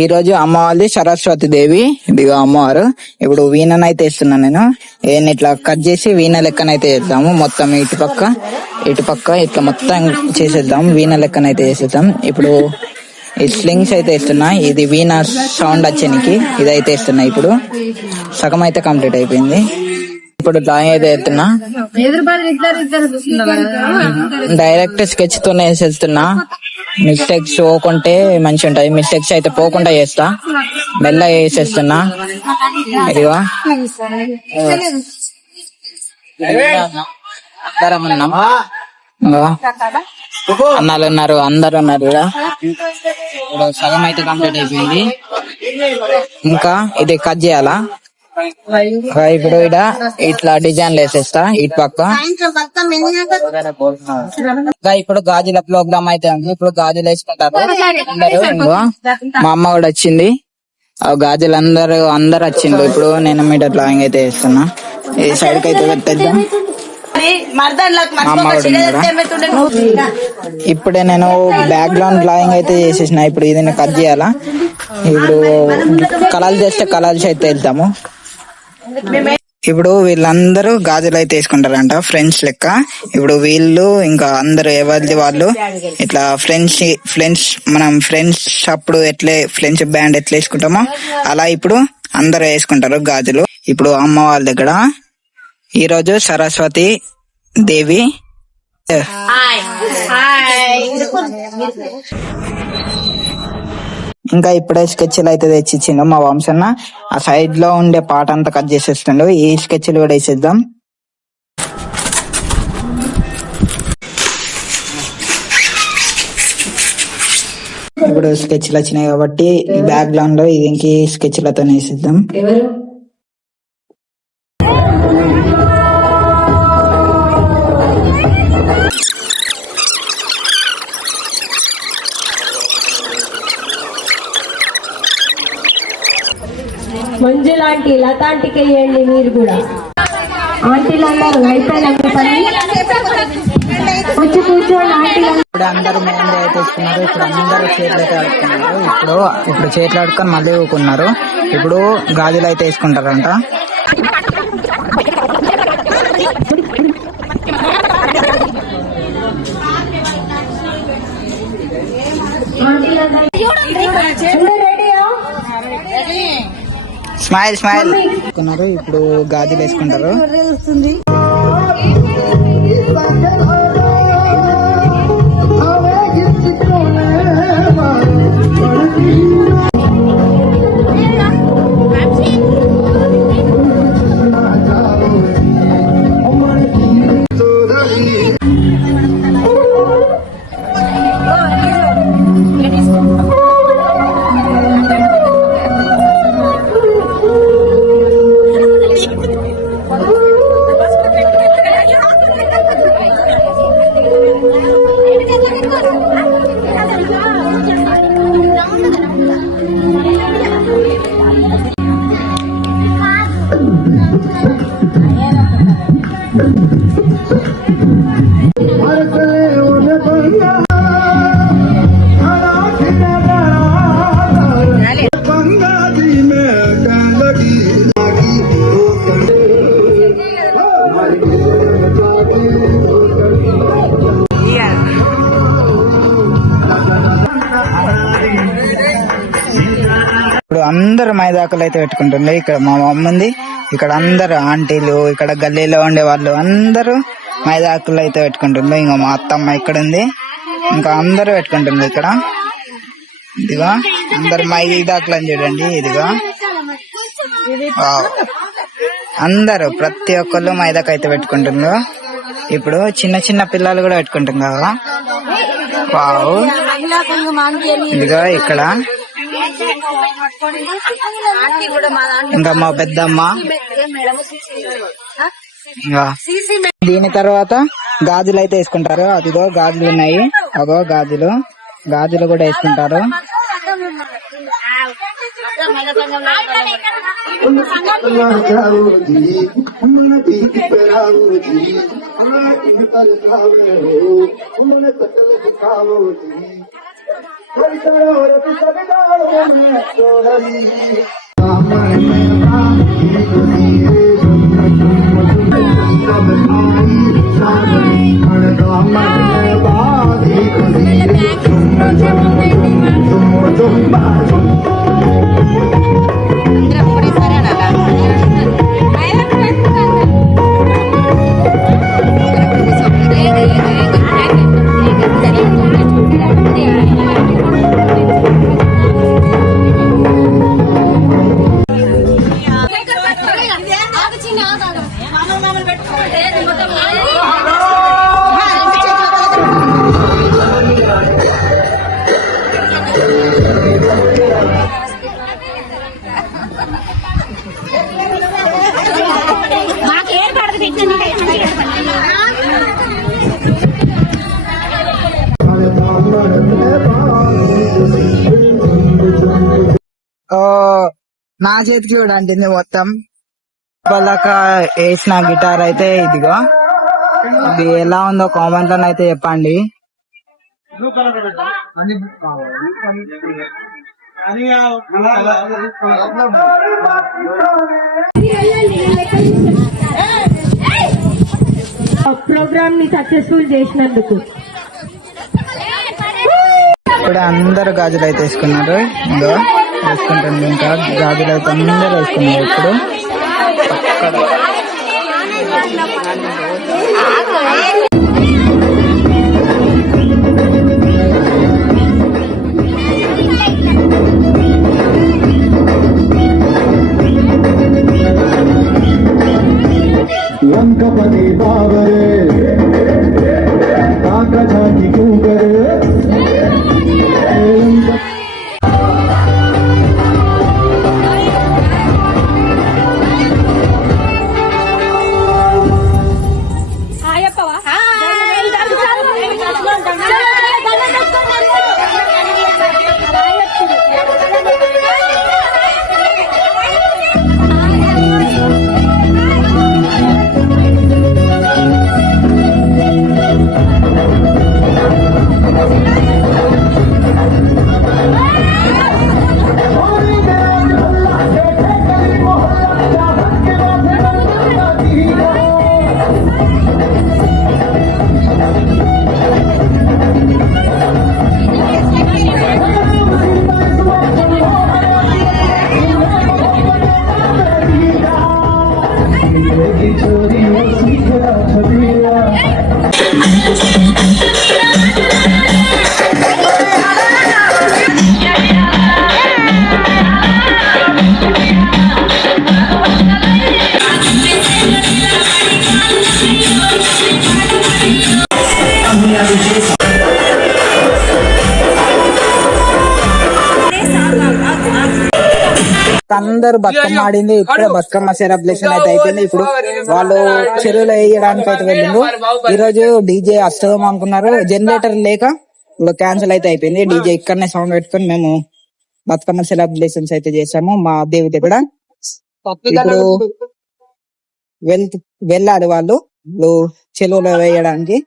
ఈ రోజు అమ్మ వాళ్ళది సరస్వతి దేవి. ఇదిగో అమ్మవారు. ఇప్పుడు వీణనైతే ఇస్తున్నాను నేను. ఇట్లా కట్ చేసి వీణ లెక్కనైతే చేద్దాము. మొత్తం ఇటుపక్క ఇట్లా మొత్తం చేసేద్దాం. వీణ లెక్కనైతే చేసేద్దాం. ఇప్పుడు ఈ స్లింగ్స్ అయితే ఇస్తున్నా. ఇది వీణ సౌండ్ వచ్చేనికి ఇదైతే ఇస్తున్నా. ఇప్పుడు సగం అయితే కంప్లీట్ అయిపోయింది. ఇప్పుడు డ్రాయింగ్ అయితే ఎత్తున్నా. డైరెక్ట్ స్కెచ్ తోనే వేసేస్తున్నా. మిస్టేక్స్ పోకుంటే మంచి ఉంటాయి. మిస్టేక్స్ అయితే పోకుండా చేస్తా. మెల్లగా వేసేస్తున్నా. ఇదిగో అన్నాలు ఉన్నారు, అందరు ఉన్నారు ఇక్కడ. ఇప్పుడు సగం అయితే కంప్లీట్ అయిపోయింది. ఇంకా ఇది కట్ చేయాలా. ఇప్పుడు ఇట్లా డిజైన్లు వేసేస్తా ఇటు పక్క. ఇప్పుడు గాజుల ప్రోగ్రామ్ అయితే ఉంది. ఇప్పుడు గాజులు వేసుకుంటారు అందరూ. మా అమ్మ కూడా వచ్చింది. ఆ గాజులు అందరు వచ్చిండ్రు. ఇప్పుడు నేను మీద డ్రాయింగ్ అయితే వేస్తున్నా. ఈ సైడ్ కి అయితే పెట్టేద్దాం. ఇప్పుడే నేను బ్యాక్గ్రౌండ్ డ్రాయింగ్ అయితే చేసేసిన. ఇప్పుడు ఇది కట్ చేయాలా. ఇప్పుడు కలర్స్ చేస్తే కలర్స్ అయితే వెళ్తాము. ఇప్పుడు వీళ్ళందరూ గాజులు అయితే వేసుకుంటారంట ఫ్రెండ్స్ లెక్క. ఇప్పుడు వీళ్ళు ఇంకా అందరూ ఎవరిది వాళ్ళు ఇట్లా ఫ్రెండ్స్ మనం ఫ్రెండ్స్ అప్పుడు ఎట్లే ఫ్రెండ్స్ బ్యాండ్ ఎట్లా వేసుకుంటామో అలా ఇప్పుడు అందరూ వేసుకుంటారు గాజులు. ఇప్పుడు అమ్మ వాళ్ళ దగ్గర ఈ రోజు సరస్వతి దేవి. ఇంకా ఇప్పుడే స్కెచ్లు అయితే తెచ్చిచ్చిండు మా వంశన్న. ఆ సైడ్ లో ఉండే పాట అంతా కట్ చేసేస్తుండు. ఈ స్కెచ్లు కూడా వేసేద్దాం. ఇప్పుడు స్కెచ్లు వచ్చినాయి కాబట్టి బ్యాక్గ్రౌండ్ లో ఇంక స్కెచ్లతో వేసేద్దాం. మంజులాంటి లతాంటికి వేయండి మీరు కూడా. ఆంటీలందరూ అయిపోయిన పని వచ్చి కూర్చోండి. ఆంటీలు ఇప్పుడు అందరూ మెహందీ అయితే ఇస్తున్నారు. ఇప్పుడు అందరూ చేతులు అయితే ఆడుతున్నారు. ఇప్పుడు చేతులు ఆడుకొని మళ్ళీ ఊకున్నారు. ఇప్పుడు గాజులు అయితే వేసుకుంటారంట. స్మైల్ ఇప్పుడు గాజులు వేసుకుంటారు. ఇప్పుడు అందరు మైదాకులు అయితే పెట్టుకుంటుంది. ఇక్కడ మా మమ్మీ ఉంది. ఇక్కడ అందరు ఆంటీలు, ఇక్కడ గల్లీలో ఉండే వాళ్ళు అందరూ మైదాకులు అయితే పెట్టుకుంటుంది. ఇంకా మా అత్తమ్మ ఇక్కడ ఉంది. ఇంకా అందరూ పెట్టుకుంటుంది ఇక్కడ. ఇదిగా అందరు మైదాకులు అని చూడండి. ఇదిగా అందరూ ప్రతి ఒక్కళ్ళు మైదాకు అయితే పెట్టుకుంటుండ్రు. ఇప్పుడు చిన్న చిన్న పిల్లలు కూడా పెట్టుకుంటుంది కదా. వావ్. ఇదిగా ఇక్కడ ఇంకా మా పెద్దమ్మ. ఇంకా దీని తర్వాత గాజులు అయితే వేసుకుంటారు. అదిగో గాజులు ఉన్నాయి. అగో గాజులు కూడా వేసుకుంటారు. ఓ, నా చేతికి కూడా అంటుంది మొత్తం. వాళ్ళక వేసిన గిటార్ అయితే ఇదిగో. ఇది ఎలా ఉందో కామెంట్ లో అయితే చెప్పండి. ప్రోగ్రామ్ ని సక్సెస్ఫుల్ చేసినందుకు ఇప్పుడు అందరు గాజులు అయితే వేసుకున్నారు. ఇదో వేసుకుంటుంది, ఇంకా గాజులు అయితే అందరు వేసుకున్నారు. ఇప్పుడు लंकापति बाबर काका झांकी क्यों करे అందరు బతుకమ్మ ఆడింది. ఇప్పుడే బతుకమ్మ సెలబ్రేషన్ అయితే అయిపోయింది. ఇప్పుడు వాళ్ళు చెరువులో వేయడానికి అయితే వెళ్ళిండ్రు. ఈ రోజు డీజే వస్తుందేమో అనుకున్నారు, జనరేటర్ లేక ఇప్పుడు క్యాన్సిల్ అయితే అయిపోయింది. డీజే ఇక్కడనే సౌండ్ పెట్టుకుని మేము బతుకమ్మ సెలబ్రేషన్స్ అయితే చేసాము మా దేవి దగ్గర. ఇప్పుడు వెళ్ళాలి వాళ్ళు చెరువులో వేయడానికి.